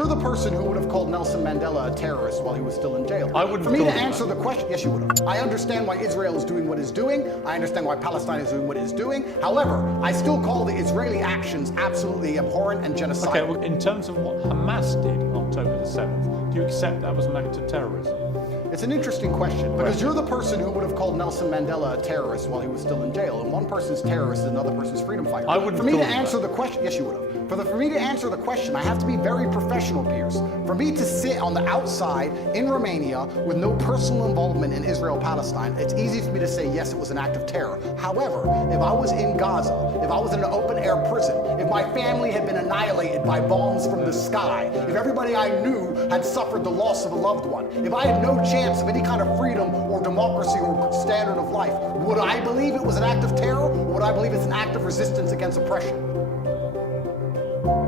you're the person who would have called Nelson Mandela a terrorist while he was still in jail. I wouldn't. For me to answer the question, yes, you would have. I understand why Israel is doing what it's doing. I understand why Palestine is doing what it's doing. However, I still call the Israeli actions absolutely abhorrent and genocidal. Okay, well, in terms of what Hamas did on October the 7th, do you accept that was an act of terrorism? It's an interesting question, because you're the person who would have called Nelson Mandela a terrorist while he was still in jail, and one person's terrorist and another person's freedom fighter. I wouldn't. For me to answer the question, yes, you would have. For me to answer the question, I have to be very professional, Piers. For me to sit on the outside in Romania with no personal involvement in Israel-Palestine, it's easy for me to say, yes, it was an act of terror. However, if I was in Gaza, if I was in an open-air prison, if my family had been annihilated by bombs from the sky, if everybody I knew had suffered the loss of a loved one, if I had no chance of any kind of freedom or democracy or standard of life, would I believe it was an act of terror, or would I believe it's an act of resistance against oppression?